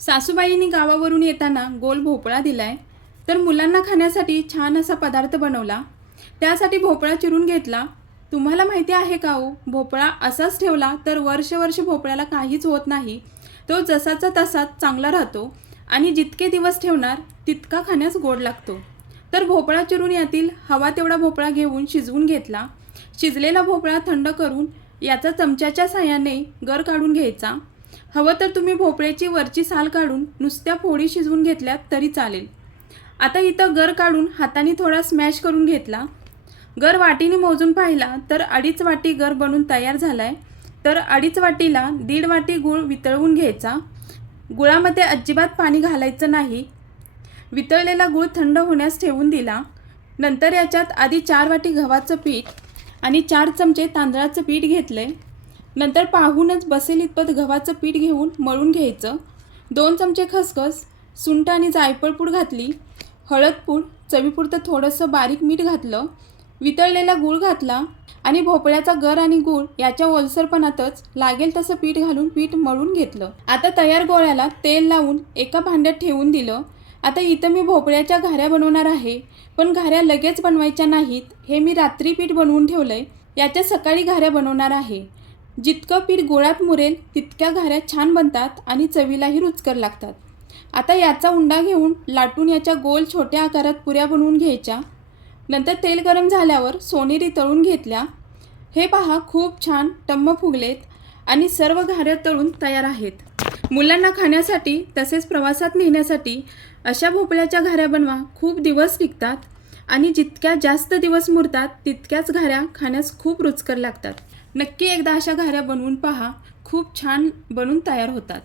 सासूबाईंनी गावावरून येताना गोल भोपळा दिलाय, तर मुलांना खाण्यासाठी छान असा पदार्थ बनवला। त्यासाठी भोपळा चिरून घेतला। तुम्हाला माहिती आहे का हो, भोपळा असाच ठेवला तर वर्ष भोपळ्याला काहीच होत नाही। तो जसाचा तसाच चांगला राहतो आणि जितके दिवस ठेवणार तितका खाण्यास गोड लागतो। तर भोपळा चिरून यातील हवा तेवढा भोपळा घेऊन शिजवून घेतला। शिजलेला भोपळा थंड करून याचा चमच्याच्या साहाय्याने गर काढून घ्यायचा। हवं तर तुम्ही भोपळ्याची वरची साल काढून नुसत्या फोडी शिजवून घेतल्यात तरी चालेल। आता इथं गर काढून हाताने थोडा स्मॅश करून घेतला। गर वाटीने मोजून पाहिला तर 2.5 वाटी गर बनून तयार झालाय। तर 2.5 वाटीला 1.5 वाटी गूळ वितळवून घ्यायचा। गुळामध्ये अजिबात पाणी घालायचं नाही। वितळलेला गूळ थंड होण्यास ठेवून दिला। नंतर याच्यात आधी 4 वाटी गव्हाचं पीठ आणि 4 चमचे तांदळाचं पीठ घेतले। नंतर पाहूनच बसेल इतपत गव्हाचं पीठ घेऊन मळून घ्यायचं। 2 चमचे खसखस, सुंठ आणि जायफळ पूड घातली। हळद पूड, चवीपुरतं थोडंसं बारीक मीठ घातलं। वितळलेला गूळ घातला आणि भोपळ्याचा गर आणि गूळ याच्या ओलसरपणातच लागेल तसं पीठ घालून पीठ मळून घेतलं। आता तयार गोळ्याला तेल लावून एका भांड्यात ठेवून दिलं। आता इथं मी भोपळ्याच्या घाऱ्या बनवणार आहे, पण घाऱ्या लगेच बनवायच्या नाहीत। हे मी रात्री पीठ बनवून ठेवलंय, याच्या सकाळी घाऱ्या बनवणार आहे। जितकं पीठ गोळात मुरेल तितक्या घाऱ्या छान बनतात आणि चवीलाही रुचकर लागतात। आता याचा उंडा घेऊन लाटून याच्या गोल छोट्या आकारात पुऱ्या बनवून घ्यायच्या। नंतर तेल गरम झाल्यावर सोनेरी तळून घेतल्या। हे पहा, खूप छान टम्म फुगलेत आणि सर्व घाऱ्या तळून तयार आहेत। मुलांना खाण्यासाठी तसेच प्रवासात नेण्यासाठी अशा भोपळ्याच्या घाऱ्या बनवा, खूप दिवस टिकतात आणि जितक्या जास्त दिवस मुरतात तितक्याच घाऱ्या खाण्यास खूप रुचकर लागतात। नक्की एकदा अशा घाऱ्या बनवून पहा, खूप छान बनून तयार होतात।